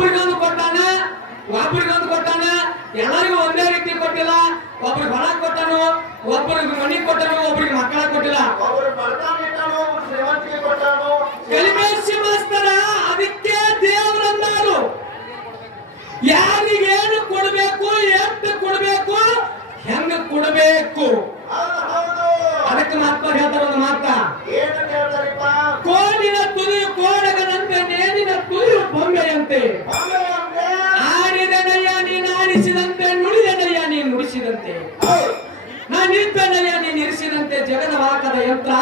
ಒಬ್ರಿಗೊಂದು ಕೊಟ್ಟಾನ ಒಬ್ಬರಿಗೊಂದು ಕೊಟ್ಟಾನ ಎಲ್ಲರಿಗೂ ಒಂದೇ ರೀತಿ ಕೊಟ್ಟಿಲ್ಲ. ಒಬ್ರಿಗೆ ಹಣ ಕೊಟ್ಟನು ಒಬ್ಬರಿಗೆ ಮನಿ ಕೊಟ್ಟನು ಒಬ್ರಿಗೆ ಮಕ್ಕಳ ಕೊಟ್ಟಿಲ್ಲ. ಕಲಿಮೇಶಿ ಮಾಸ್ತರ ಅದಕ್ಕೆ ದೇವರನ್ನಾರು ಯಾರಿಗೇನು ಕೊಡಬೇಕು ಎಷ್ಟು ಕೊಡಬೇಕು ಹೆಂಗ ಕೊಡಬೇಕು. ಅದಕ್ಕೆ ಮಹಾತ್ಮ ಹೇಳ್ತಾರ ಒಂದು ಮಾತ. ಯಂತ್ರ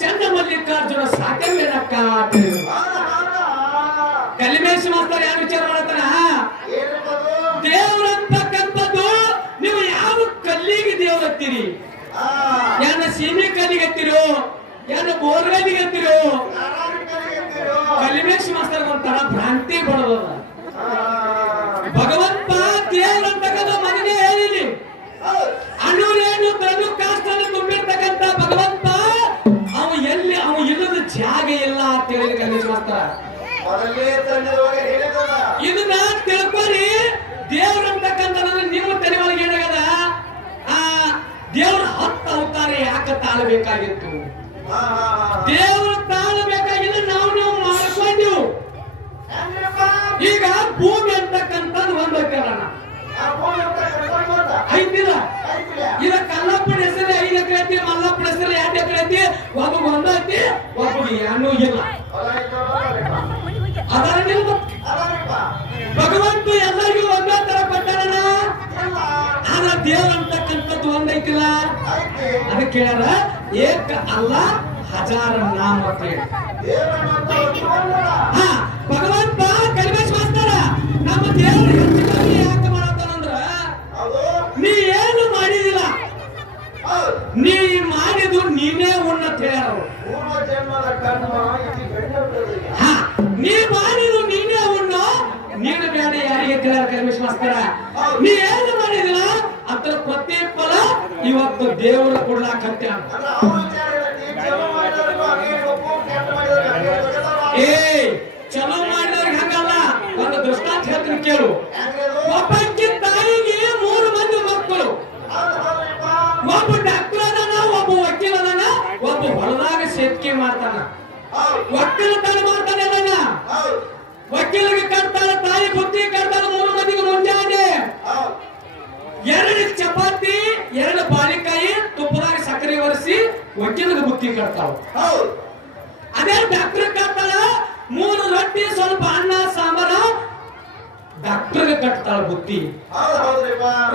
ಚಂದ ಮಲ್ಲಿಕಾರ್ಜುನ ಸಾಕಲ್ಲೇನಕ್ಕ. ಕಲಿಮೇಶ್ ಮಾಸ್ತರ್ ಯಾರು ವಿಚಾರ ಮಾಡತಾನ ದೇವ್ರ ಅಂತಕ್ಕಂಥದ್ದು ದೇವ್ರಂತಕ್ಕಂಥದ್ದು ನೀವು ಯಾವ ಕಲ್ಲಿಗೆ ದೇವ್ರ ಹತ್ತೀರಿ ಆ, ಯಾನ ಸೀಮೆ ಕಲ್ಲಿಗೆ ಹತ್ತಿರೋ ಯಾನ ಬೋರ್ಗಲ್ಲಿಗೆ ಹತ್ತಿರೋ ಯಾಕೆ ದೇವರು ಆ, ಆ, ನಾವು ನಾವು ಹೆಂಗಪ್ಪ? ಈಗ ಭೂಮಿ ಅಂತಕ್ಕಂಥದ್ದು ಒಂದು ಕಾರಣ ಐತಿಲ್ಲ ಇದ ಕಲ್ಲಪ್ಪನ ಹೆಸರು ಐದು ಎಕರೆ ಐತಿ ಮಲ್ಲಪ್ಪನ ಹೆಸರು ಎರಡು ಎಕರೆ ಐತಿ ಒಂದ ಐತಿ ಒಬ್ಬ ಏನೂ ಇಲ್ಲ. ಅದರ ಭಗವಂತ ಎಲ್ಲರಿಗೂ ಒಂದೇ ತರ ಕೊಟ್ಟಾರಣ. ಆದ್ರ ದೇವ್ರ ಅಂತಕ್ಕಂಥದ್ದು ಒಂದೈತಿಲ್ಲ. ಅದಕ್ಕೆ ಕೇಳ್ಯಾರ ಏಕ ಅಲ್ಲ ಹಜಾರ ನಾಮ ಅಂತ ಕೇಳು? ಒಬ್ಬಕ್ಕೆ ತಾಯಿಗೆ ಮೂರು ಮಂದಿ ಮಕ್ಕಳು. ಒಬ್ಬ ಡಾಕ್ಟರ್ ಅದನ್ನ ಒಬ್ಬ ವಕೀಲ ಅದನ್ನ ಒಬ್ಬ ಹೊಲದಾಗ ಸೇತ್ಕೆ ಮಾಡ್ತಾನ ವಕೀಲ ಮಾಡ್ತಾನೆ ಅದನ್ನ ವಕೀಲಿಗೆ ಕಟ್ತಾನ ತಾಯಿ ಬುದ್ಧಿ ಕಟ್ತಾನ ಮೂರು ಮಂದಿಗೆ ಮುಂಜಾನೆ. ಎರಡು ಚಪಾತಿ, ಎರಡು ಬಾಳಿಕಾಯಿ ತುಪ್ಪದಾಗ ಸಕ್ಕರೆ ಒರೆಸಿ ವಕೀಲಿಗೆ ಬುತ್ತಿ ಕಟ್ತಾವ. ಅದೇ ಡಾಕ್ಟರ್ ಕಟ್ತಾಳ, ಮೂರು ರೊಟ್ಟಿ ಸ್ವಲ್ಪ ಅನ್ನ ಡಾಕ್ಟರ್ಗೆ ಕಟ್ತಾಳ ಬುತ್ತಿ.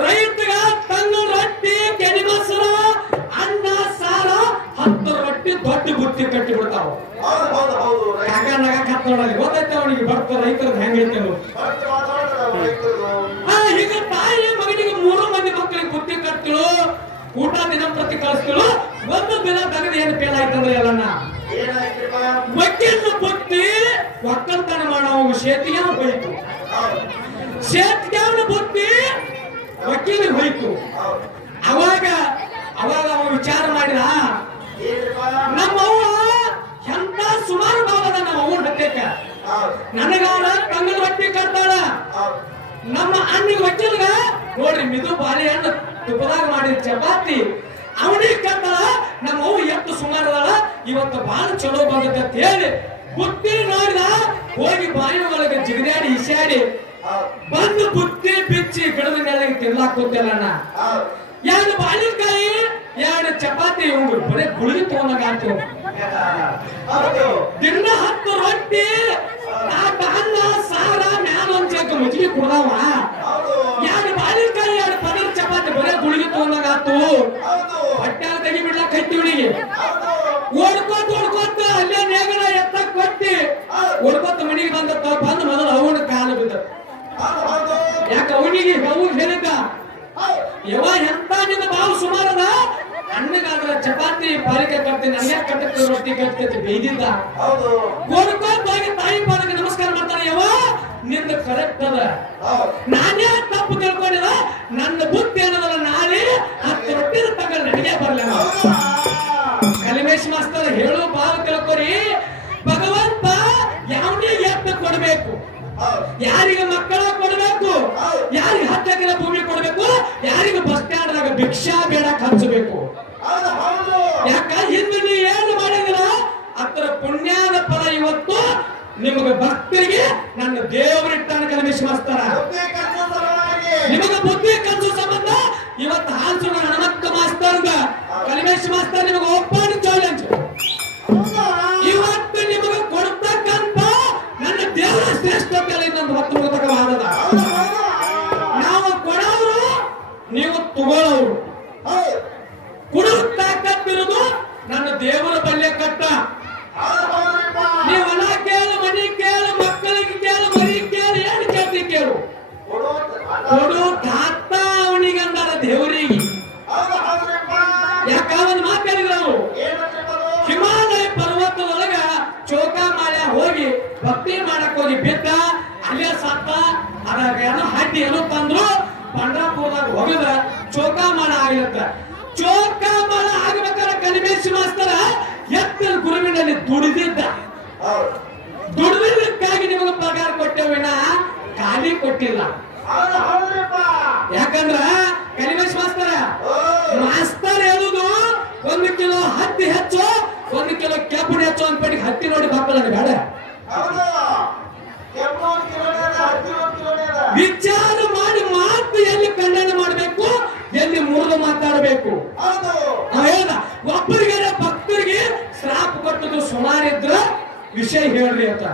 ರೈತಗ ತನ್ನ ರೊಟ್ಟಿ ಕೆನೆ ಮೊಸರು ಅನ್ನ ಸಾರ ಹತ್ತು ರೊಟ್ಟಿ ದೊಡ್ಡ ಬುತ್ತಿ ಕಟ್ಟಿ ಬಿಡ್ತಾವ. ಗೊತ್ತೈತೆ ಅವನಿಗೆ ಬರ್ತ ರೈತರ ಹೆಂಗೈತೆ ಈಗ ತಾಯಿ ಮಗನಿಗೆ ಮೂರು ಮಂದಿ ಮಕ್ಕಳಿಗೆ ಬುತ್ತಿ ಕಟ್ತಿಳು ಊಟ ದಿನ ಪ್ರತಿ ಕಳಿಸ್ತಿಳು ಒಂದು ದಿನ ತೆಗೆದು ಏನು ಫೇಲ್ ಆಯ್ತಂದ್ರೆ ಬುತ್ತಿ ಒಕ್ಕಲ್ತನ ಮಾಡೋ ಶೇತಿಯನ್ನು ಹೋಯ್ತು ಹೌದು, ಬುದ್ಧಿ ವಕೀಲಿಗೆ ಹೋಯ್ತು. ಅವಾಗ ಅವಾಗ ಅವ ವಿಚಾರ ಮಾಡಿದ ನಮ್ಮವ್ವ ಎಂತ ಸುಮಾರು ಭಾವದ ನಮ್ಮ ಅವ್ವನ ಹತ್ತೇಕ ನನಗಾರ ತಂಗದ ಹೊಟ್ಟಿ ಕಟ್ತಾಳ ಹೌದು. ನಮ್ಮ ಅಣ್ಣಿಗೆ ವಕೀಲ್ಗ ನೋಡ್ರಿ ಮಿದು ಬಾಳೆಹಣ್ಣು ತುಪ್ಪದಾಗ ಮಾಡಿದ ಚಪಾತಿ. ಅವನಿಗೆ ಕಟ್ತಾಳ ನಮ್ಮ ಅವ್ವ ಎಷ್ಟು ಸುಮಾರು ಅದಾಳ ಇವತ್ತು ಬಹಳ ಚಲೋ ಬಂದ ಅಂತ ಹೇಳಿ. ಬುತ್ತಿ ನೋಡಿದ ಹೋಗಿ ಬಾಯಿ ಒಳಗೆ ಜಿಗಿದಾಡಿ ಇಸ್ಯಾಡಿ ಹೌದು, ಬಂದು ಬುತ್ತಿ ಬಿಚ್ಚಿ ಗಿಡದ ನೆಲಗೆ ತಿನ್ಲಾಕ್ ಕೂತಿಲ್ಲಣ್ಣ. ಎರಡು ಬಾಲಿಕಾಯಿ ಎರಡು ಚಪಾತಿ ಇವ್ರು ಬರೀ ಗುಳಿಗೆ ತಗೊಂಡಾಗ ಹೌದು. ದಿನ ಹತ್ತು ರೊಟ್ಟಿ ನಾಲ್ಕು ಅನ್ನ ಸಾರ ಮ್ಯಾಲ ಒಂದ್ ಚಕ್ಕ ಮಜ್ಜಿಗೆ ಕುಡ್ದಾವ. ಎರಡು ಬಾಲಿಕಾಯಿ ಎರಡು ಪದರ ಚಪಾತಿ ಬರೀ ಗುಳಿಗೆ ತಗೊಂಡಾಗ ಆತು ಹೊಟ್ಟೆ ತೆಗಿ ಬಿಡ್ಲಾಕ ಐತಿ ತಿಳಿಗೆ ಓಡ್ಕೊತ ಓಡ್ಕೋತ ಅಲ್ಲೇ ನೇಗನ ಎತ್ತಕ್ ಕೊಟ್ಟಿ ಓಡ್ಕೋತ ಮನೆಗೆ ಬಂದ ಬಂದು ಮೊದಲು ಅವನ ಕಾಲು ಬಿದ್ದ. ಯಾಕೆ ಅವನಿಗೆ ಹೂ ಹೇಳಕ ಯವ ಎಂತ ನಿನ್ನ ಬಾವು ಸುಮಾರದ? ಅಣ್ಣಗಾದ್ರೆ ಚಪಾತಿ ಪಾಲಿಕೆ ಕಟ್ತೀನಿ ಅನ್ನ ಕಟ್ಟಕ್ಕೆ ರೊಟ್ಟಿ ಕಟ್ತೈತಿ ಬೈದಿದ್ದ. ಕೋಡ್ಕೋದಾಗಿ ತಾಯಿ ಪಾಲಕ್ಕೆ ನಮಸ್ಕಾರ ಮಾಡ್ತಾನೆ ಯವ ನಿಂದ ಕರೆಕ್ಟ್ ಅದ. ನಾನೇ ತಪ್ಪು ತಿಳ್ಕೊಂಡಿಲ್ಲ? ನನ್ನ ಬುದ್ಧಿ ಏನದಲ್ಲ ನಾನೇ ಹತ್ತು ರೊಟ್ಟಿ ತಗೊಂಡು ನನಗೆ ಬರಲಿಲ್ಲ ಕಲಿಮೇಶ್ ಮಾಸ್ತರ್ ಹೇಳು ಯಾರಿಗೆ ಮಕ್ಕಳ ಕೊಡಬೇಕು? ಯಾರಿಗೆ ಹತ್ತಕ್ಕಿನ ನೀವು ತಗೊಳ್ಳೋರು ಚೋಕಾಮಾನ ಆಗಿರುತ್ತೆ ಚೋಕಾಮಾನ ಆಗಬೇಕಾದ್ರೆ ಕಲಿಮೆ ಶ್ರೀವಾಸ್ತರ ಎತ್ತಲ್ ಗುರುವಿನಲ್ಲಿ ದುಡಿದಿದ್ದ. ದುಡಿದಿದ್ದಕ್ಕಾಗಿ ನಿಮಗೆ ಪಗಾರ ಕೊಟ್ಟೆವಿನ ಖಾಲಿ ಕೊಟ್ಟಿಲ್ಲ. ಯಾಕಂದ್ರ ಕಲಿಮೇಶ್ ಮಾಸ್ತರ ಮಾಸ್ತರ್ ಹೇಳುದು ಒಂದು ಕಿಲೋ ಹತ್ತಿ ಹೆಚ್ಚು ಒಂದು ಕಿಲೋ ಕೆಬ್ಬುಡಿ ಹೆಚ್ಚು ಅಂದ್ಬಿಟ್ಟು ಹತ್ತಿ ನೋಡಿ ಬಾಪಲ್ಲ ಬೇಡ. ವಿಚಾರ ಮಾತನ್ನು ಮಾತಾಡಬೇಕು. ಒಬ್ಬರಿಗೆ ಭಕ್ತರಿಗೆ ಶ್ರಾಪ್ ಕೊಟ್ಟದು ಸುಮಾರಿದ್ರ ವಿಷಯ ಹೇಳ್ರಿ ಅಂತ.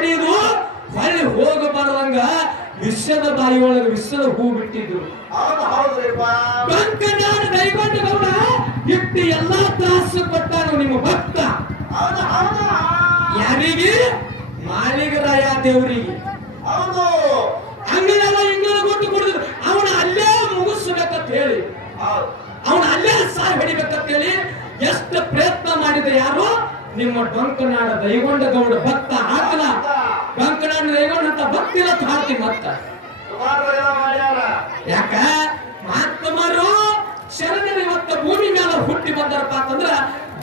ಕಡಿದು ಹೊಳ್ಳಿ ಹೋಗಬಾರದಂಗ ವಿಶ್ವದ ಬಾಯಿಯೊಳಗೆ ವಿಶ್ವದ ಹೂ ಬಿಟ್ಟಿದ್ರು. ಕಂಕನಾಡ ದೈವಣ್ಣ ಗೌಡ ಇಟ್ಟು ಎಲ್ಲಾ ತ್ರಾಸು ಕೊಟ್ಟಾನು ನಿಮ್ಮ ಭಕ್ತ. ಯಾರಿಗೆ? ಮಾಲಿಗರಾಯ ದೇವರಿಗೆ. ಹೌದು. ಅಂಗನೆಲ್ಲ ಹಿಂಗನ ಕೊಟ್ಟು ಕೊಡಿದ್ರು ಅವನ ಅಲ್ಲೇ ಮುಗಿಸ್ಬೇಕಂತ ಹೇಳಿ. ಅವನ ಅಲ್ಲೇ ಸಾಯಿ ಹೊಡಿಬೇಕಂತ ಹೇಳಿ ಎಷ್ಟು ಪ್ರಯತ್ನ ಮಾಡಿದ ಯಾರು? ನಿಮ್ಮ ಡೊಂಕನಾಡ ದೈವಂಡ ಗೌಡ ಭಕ್ತ ಹಾಕಲ ಡೊಂಕನಾಡ ದೈವಂಡ ಅಂತ ಭಕ್ತಿಲ್ಲ ಹಾಕಿ ಮತ್ತ. ಯಾಕ? ಮಹಾತ್ಮರು ಶರಣರು ಇವತ್ತ ಭೂಮಿ ಮೇಲೆ ಹುಟ್ಟಿ ಬಂದಾರಪ್ಪ ಅಂತಂದ್ರ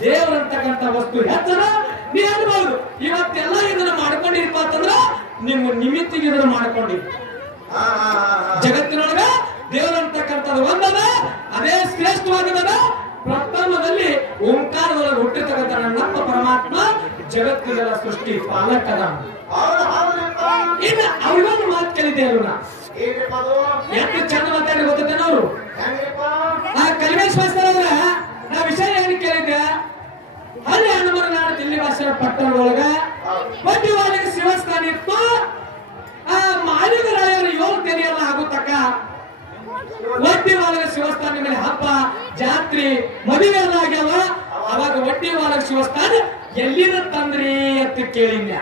ದೇವರಂತಕ್ಕಂತ ವಸ್ತು ಹೆಚ್ಚರ ನೀ ಅನ್ಬಹುದು ಇವತ್ತೆಲ್ಲ ಇದನ್ನ ಮಾಡ್ಕೊಂಡಿರಪ್ಪ ಅಂತಂದ್ರ ನಿಮ್ಮ ನಿಮಿತ್ತಿಗೆ ಇದನ್ನ ಮಾಡ್ಕೊಂಡಿ ಜಗತ್ತಿನೊಳಗ ದೇವರಂತಕ್ಕಂಥದ್ದು ಒಂದದ ಅದೇ ಶ್ರೇಷ್ಠವಾದದ ಓಂಕಾರದೊಳಗೆ ಹುಟ್ಟಿರ್ತಕ್ಕಂಥ ನಮ್ಮ ಪರಮಾತ್ಮ ಜಗತ್ತಿಗೆಲ್ಲ ಸೃಷ್ಟಿ ಪಾಲಕದ ಇನ್ನು ಅವನ ಮಾತು ಕಲಿತೆ ಅಲ್ಲ ಕೇಳಿನ್ಯ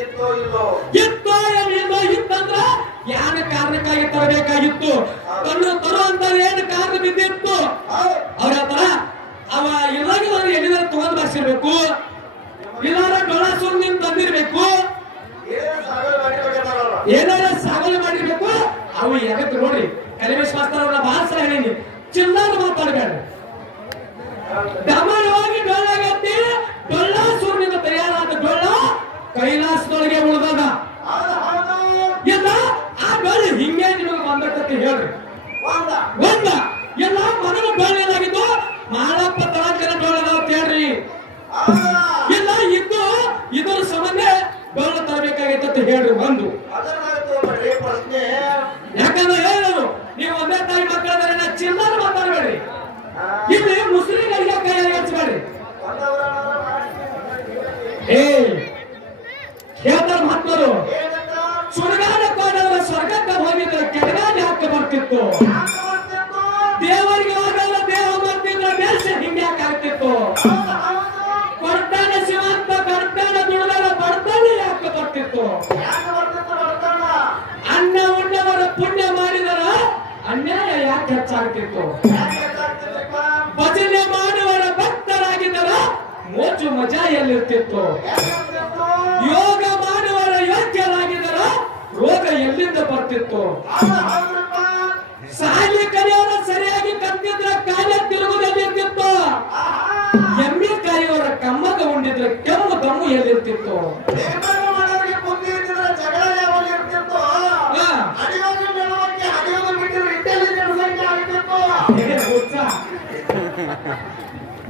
ಇತ್ತೋ ಇಲ್ಲೋ? ಇತ್ತೋ ಇಲ್ಲೋ ಇತ್ತಂದ್ರ ಯಾರ ಕಾರಣಕ್ಕಾಗಿ ತರಬೇಕಾಗಿತ್ತು? ತನ್ನ ಒಂದಕ್ಕತಿ ಹೇಳ್ರಿ. ಒಂದ đồ.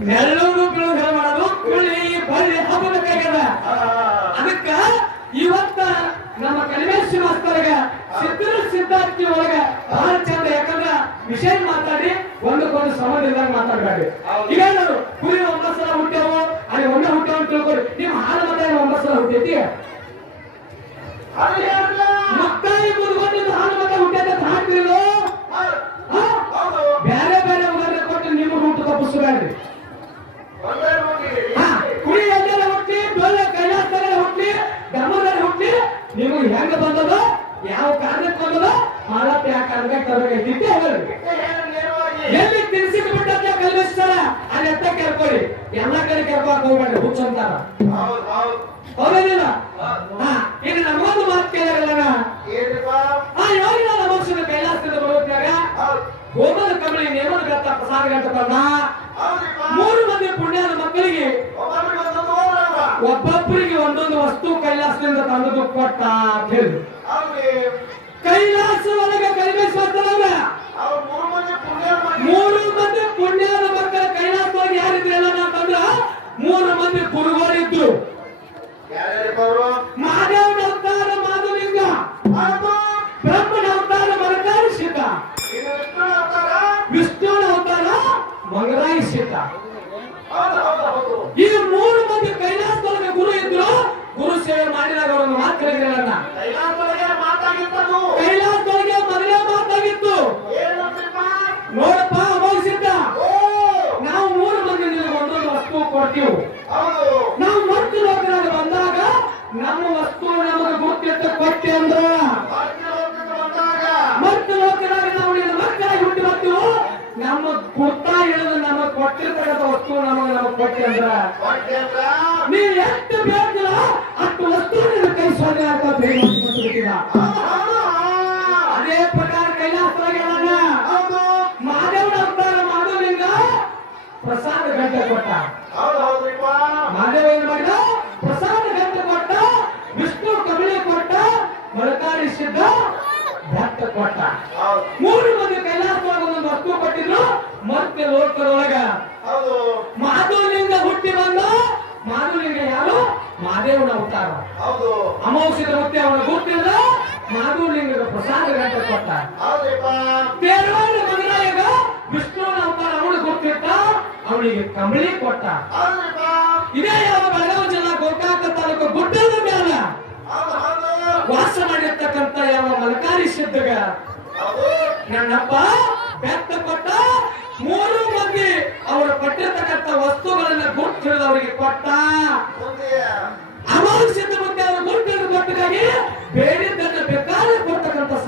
ನೆಲ್ಲೂರು ಬೀಳುಗ ಮಾಡೋದು ಕುಳಿ ಬಳ್ಳಿ ಹಬ್ಬದ ಕೈಗದ. ಅದಕ್ಕ ಇವತ್ತ ನಮ್ಮ ಕಲಿಮೇಶ್ವರ ಮಾಸ್ತರ್ಗ ಸಿದ್ಧರ ಸಿದ್ಧಾರ್ಥಿ ಒಳಗ ಬಹಳ ಚಂದ ಯಾಕಂದ್ರ ಮಾತಾಡಿ ಒಂದಕ್ಕೊಂದು ಸಂಬಂಧ ಇದ್ದಾಗ ಮಾತಾಡ್ಬೇಡಿ ಈಗ ಕುರಿ ಒಂಬತ್ತು ಸಲ ಹುಟ್ಟ್ಯಾವು? ಅಲ್ಲಿ ಒಮ್ಮೆ ಹುಟ್ಟ್ಯಾವ ಅಂತ ತಿಳ್ಕೊರಿ ನಿಮ್ ಹಾಲು ಮತ ಒಂಬತ್ತು ಸಲ ಹುಟ್ಟೈತಿ? ಮಕ್ಕಳಿಗೆ ಮುದ್ಕೊಂಡಿದ್ದು ಹಾಲು ಮತ ಹುಟ್ಟೈತೆ ಅಂತ ಹಾಕ್ತಿರೋ. ಬೇರೆ ಬೇರೆ ಉದಾಹರಣೆ ಕೊಟ್ಟು ನಿಮ್ಮ ರೂಟ್ ತಪ್ಪಿಸ್ಬೇಡ್ರಿ. ಕುರಿ ಎಲ್ಲರ ಹುಟ್ಟಿ ಡೊಳ್ಳ ಕೈಲಾಸದಲ್ಲಿ ಹುಟ್ಟಿ ಗಮನದಲ್ಲಿ ಹುಟ್ಟಿ ನಿಮಗೆ ಹೆಂಗ ಬಂದದ ಯಾವ ಕಾರಣಕ್ಕೆ ಬಂದದ ಮಾಲತ್ ಯಾವ ಕಾರಣಕ್ಕೆ ತರಬೇಕೈತಿ ಇಷ್ಟೇ ಹೇಳಿ ಕೇಳ್ಕೊಕ್ ಹೋಗ್ಬೇಡ್ರಿ ಹುಚ್ಚ ಅಂತಾರ ಹೌದು, ಹೌದು. ಹೌದಿಲ್ಲ ಹಾ ಈಗ ನಮಗೊಂದು ಮಾತು ಕೇಳಿರಲ್ಲ? ಆ ಯೋಗಿನ ನಮೋಕ್ಷದ ಕೈಲಾಸದಿಂದ ಬರುವಾಗ. ಗೋಮದ ಕಮಲಿ ನೇಮದ ಗತ್ತ ಪ್ರಸಾದ ಬಂದ ಮೂರು ಮಂದಿ ಪುಣ್ಯದ ಮಕ್ಕಳಿಗೆ. ಒಬ್ಬೊಬ್ಬರಿಗೆ ಒಂದೊಂದು ವಸ್ತು ಕೈಲಾಸದಿಂದ ತಂದು ಕೊಟ್ಟ ಅಂತ ಹೇಳಿದ್ರು. ಕೈಲಾಸ ಒಳಗೆ ಅವ್ರು ಮೂರು ಮಂದಿ ಪುಣ್ಯ ಮಾಡಿ ಮೂರು ಮಂದಿ ಪುಣ್ಯದ ಮಕ್ಕಳ ಕೈಲಾಸ ಒಳಗೆ ಯಾರಿದ್ರಲ್ಲ ಅಂತಂದ್ರ ಮೂರು ಮಂದಿ ಗುರುಗಳಿದ್ರು ಯಾರ್ಯಾರಿಪ್ಪ ಅವರು? ಮಾದೇವನ ಅವತಾರ ಮಾಧುಲಿಂಗ ಹೌದು. ಬ್ರಹ್ಮನ ಅವತಾರ ಮರಕಾರಿ ಸೀತ ಇನ್ನು ವಿಷ್ಣು ಅವತಾರ? ವಿಷ್ಣುವಿನ ಅವತಾರ ಮಂಗರಾಯಿ ಸೀತ ಹೌದು, ಹೌದು, ಹೌದು. ಈ ಮೂರು ಮಂದಿ ಕೈಲಾಸದೊಳಗೆ ಗುರು ಇದ್ರು ಗುರು ಸೇವೆ ಮಾಡಿದಾಗ ಒಂದು ಮಾತು ಹೇಳಿದ್ರಲ್ಲ ಕೈಲಾಸದೊಳಗೆ ಮಾತಾಗಿದ್ದದು. ಕೈಲಾಸದೊಳಗೆ ಮೊದಲೇ ಮಾತಾಗಿತ್ತು ಏನಂದ್ರಿಪ್ಪ? ನೋಡಪ್ಪ ಅಮೋಘಸಿದ್ದ ಓ! ನಾವು ಮೂರು ಮಂದಿ ನಿನಗೆ ಒಂದೊಂದು ವಸ್ತು ಕೊಡ್ತೀವಿ. ನಾವು ಮತ್ತೆ ಲೋಕದಾಗ ಬಂದಾಗ ನಮ್ಮ ವಸ್ತು ನಮಗೆ ಗುರುತಿಟ್ಟ ಕೊಟ್ಟೆ ಅಂದ್ರ? ಮತ್ತೆ ಲೋಕದಾಗ ನಾವು ನಿನ್ನ ಮಕ್ಕಳಾಗಿ ಹುಟ್ಟಿ ಬರ್ತೀವೋ? ನಮ್ಮ ಗುರ್ತಾ ಇಳಿದು ನಮಗೆ ಕೊಟ್ಟಿರ್ತಕ್ಕಂಥ ವಸ್ತು ನಮಗೆ ನಮಗೆ ಕೊಟ್ಟೆ ಅಂದ್ರ? ನೀವು ನೀನ್ ಎಷ್ಟು ಬೇಕಿಲ್ಲ ಅಷ್ಟು ವಸ್ತು ನಿನ್ನ ಕೈ ಸೊನ್ನೆ ಅಂತ ಬಿಟ್ಟಿದ ಹೌದು, ಹೌದು. ಅದೇ ಪ್ರಕಾರ ಕೈಲಾಸದಾಗ ಹೌದು. ಮಾದೇವನ ಅವತಾರ ಮಾಧವಲಿಂಗ ಪ್ರಸಾದ ಗಂಟೆ ಕೊಟ್ಟ. ಮಾದೇವ ಏನ್ ಮಾಡಿದ ಪ್ರಸಾದ ಗಂಟೆ ಕೊಟ್ಟ ವಿಷ್ಣು ಕಬಳಿ ಕೊಟ್ಟ ಮೊಳಕಾರಿ ಸಿದ್ಧ ಭಕ್ತ ಕೊಟ್ಟ. ಮೂರು ಮಂದಿ ಕೈಲಾಸವಾಗ ಒಂದು ವಸ್ತು ಕೊಟ್ಟಿದ್ರು ಮತ್ತೆ ಲೋಕದೊಳಗ. ಮಾಧವಲಿಂಗ ಹುಟ್ಟಿ ಬಂದ ಮಾಧುಲಿಂಗ ಯಾರು ಮಾದೇವನ ಅವತಾರ. ಅಮಾವಾಸ್ಯದ ಮತ್ತೆ ಅವನ ಗುರುತಿಲ್ಲ ಮಾಧವಲಿಂಗದ ಪ್ರಸಾದ ಗಂಟೆ ಕೊಟ್ಟ ಅವನಿಗೆ ಕಂಬಳಿ ಕೊಟ್ಟ. ಇದೇ ಯಾವ ಬೆಳಗಾವಿ ಜಿಲ್ಲಾ ಗೋಕಾಕ ತಾಲೂಕು ಗುಡ್ಡದ ಮೇಲೆ. ವಾಸ ಮಾಡಿರ್ತಕ್ಕಂತ ಯಾವ ಮಲಕಾರಿ ಸಿದ್ದಗ. ನನ್ನಪ್ಪ ಬೆತ್ತ ಕೊಟ್ಟ ಮೂರು ಮಂದಿ ಅವರು ಕೊಟ್ಟಿರ್ತಕ್ಕಂಥ ವಸ್ತುಗಳನ್ನ ಗುರುತು ಅವರಿಗೆ ಕೊಟ್ಟ ಮುಂದೆ ಸಿದ್ಧ ಮುಂದೆ ಅವರು ಗುರುತು ಹಿಡಿದು ಕೊಟ್ಟಗಾಗಿ ಬೇಡಿದ್ದನ್ನ ಬೇಕಾದ್ರೆ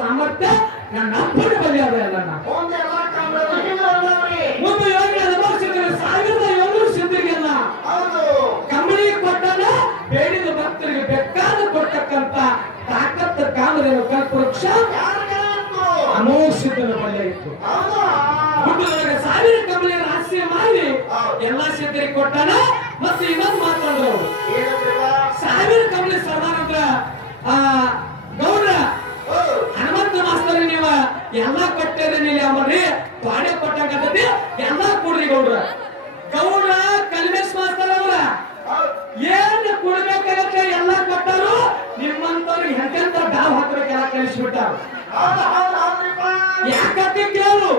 ಸಾಮರ್ಥ್ಯ ನನ್ನ ಅಪ್ಪನ ಬಲಿ ಅದ ಎಲ್ಲ ನಾನು ಮುಂದೆ ಎಲ್ಲ ಕನ್ನಡ ಹಿಂಗೆ ಅದಾವ್ರಿ. ಮುಂದೆ ಯೋಗಿ ಅಮಾವಾಸ್ಯದ ಸಾವಿರದ ಏಳ್ನೂರು ಸಿದ್ಧಿಗೆಲ್ಲ ಹೌದು. ಕಂಬಳಿ ಕೊಟ್ಟನ ಬೇಡಿದ ಭಕ್ತರಿಗೆ ಬೇಕಾದ ಕೊಡ್ತಕ್ಕಂತ ತಾಕತ್ತ ಕಾಮದೇವ ಕಲ್ಪವೃಕ್ಷ ಯಾರ್ ಕೈಲಿತ್ತು? ಅಮೋಘಸಿದ್ದನ ಬಲ್ಲೆ ಇತ್ತು ಹೌದು. ಗುಡ್ಡದೊಳಗೆ ಸಾವಿರ ಕಂಬಳಿ ರಾಶಿ ಮಾಡಿ ಎಲ್ಲಾ ಸಿದ್ಧರಿಗೆ ಕೊಟ್ಟಾನ ಮತ್ತೆ ಇನ್ನೊಂದು ಮಾತಾಡಿದ್ರು ಸಾವಿರ ಕಂಬಳಿ ಸರ್ದಾರ ಆ ಗೌಡ್ರ ಹನುಮಂತ ಮಾಸ್ತರ್ ನೀವ ಎಲ್ಲಾ ಕೊಟ್ಟೇರಿ ನೀವು ಯಾವ್ರಿ ಬಾಡೆ ಕೊಟ್ಟಾಗತ್ತೈತಿ ಎಲ್ಲಾ ಕೊಡ್ರಿ ಗೌಡ್ರ ಗೌಡ್ರ ಕಲ್ಮೇಶ್ ಮಾಸ್ತರ್ ಅವ್ರ. ಏನ್ ಕೊಡ್ಬೇಕಾಗತ್ತೆ ಎಲ್ಲಾ ಕೊಟ್ಟರು ನಿಮ್ಮಂತವ್ರಿಗೆ ಹೆಂತೆಂತ ಡಾವ್ ಹಾಕ್ಬೇಕೆಲ್ಲ ಕಲಿಸ್ಬಿಟ್ಟಾರ ಹೌದು, ಹೌದು, ಹೌದ್ರಿಪ್ಪ. ಯಾಕಂತ ಕೇಳು?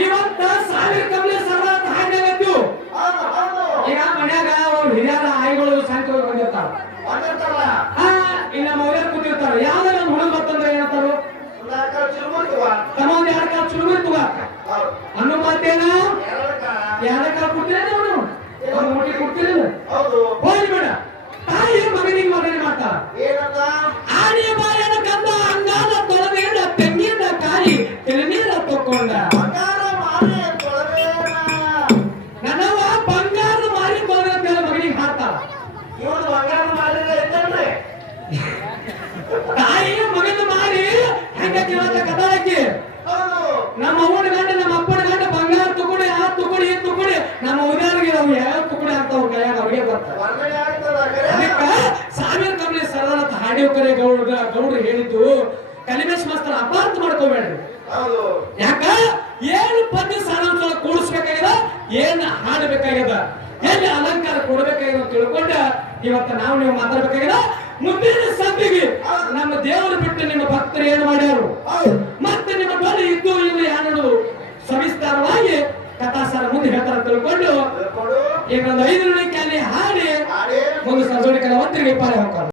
ಇವತ್ತ ಸಾವಿರ ಕಂಬಳಿ ಸರ್ದಾರ ಹಾಡ್ಯಾಗತ್ತು ಹೌದು, ಹೌದು. ಈಗ ಮನ್ಯಾಗ ಅವ್ರ ಹಿರಿಯರ ಆಯಿಗಳು ಸಂಖ್ಯೆಗಳು ಬಂದಿರ್ತಾರ ಬಂದಿರ್ತಾರಲ್ಲ, ಆ ಇನ್ನ ಮೌಲ್ಯ ಕೂತಿರ್ತಾರ. ಯಾವ್ದಾರ ನಮ್ ಹುಡುಗ ಬರ್ತಂದ್ರೆ ಏನಂತಾರು ಒಂದು ನಾಲ್ಕು ಚಿರುಮುರುಗುವ. ತಮ್ಮ ಎರಡು ಕಾಲ ಚುರುಮುರಿ ತಗೋಕ ಹೌದು. ಅನ್ನೋ ಮಾತೇನ? ಯಾರ ಕಾಲ ಕೊಡ್ತೀರ ಅವನು? ಒಂದು ಮುಟ್ಟಿ ಕೊಡ್ತೀರಿಲ್ಲ ಹೌದು. ಹೋಗಿ ಬೇಡ. ತಾಯಿ ಮಗನಿಗೆ ಮಗನಿಗೆ ಮಾಡ್ತಾರ ಹೇಳಿದ್ದು ಕಲಿಮೇಶ್ ಮಾಸ್ತರ್ ಅಪಾರ್ಥ ಮಾಡ್ಕೋಬೇಡ್ರಿ. ಯಾಕ? ಏನು ಪದ್ಯ ಸಾರಾಂಶ ಕೂಡಿಸ್ಬೇಕಾಗ್ಯದ ಏನ್ ಹಾಡಬೇಕಾಗ್ಯದ ಎಲ್ಲಿ ಅಲಂಕಾರ ಕೊಡ್ಬೇಕಾಗ್ಯದ ಅಂತ ತಿಳ್ಕೊಂಡ ಇವತ್ತ ನಾವು ನೀವು ಮಾತಾಡ್ಬೇಕಾಗ್ಯದ ಮುಂದಿನ ಸಂಧಿಗೆ ನಮ್ಮ ದೇವರು ಬಿಟ್ಟು ನಿಮ್ಮ ಭಕ್ತರು ಏನು ಮಾಡ್ಯಾರು? ಮತ್ತೆ ನಿಮ್ಮ ಬಳಿ ಇದ್ದು ಇಲ್ಲಿ ಯಾರು ಸವಿಸ್ತಾರವಾಗಿ ಕಥಾಸಾರ ಮುಂದೆ ಹೇಳ್ತಾರ ತಿಳ್ಕೊಂಡು ಕೊಡು ಈಗ ಒಂದು ಐದು ನಿಮಿಷ ಹಾಡಿ ಹಾಡೇ. ಒಂದು ಸಜೋಡಿ ಕಲಾವಂತರಿಗೆ ಪಾಳೆ ಹೋಗ್ತಾರೆ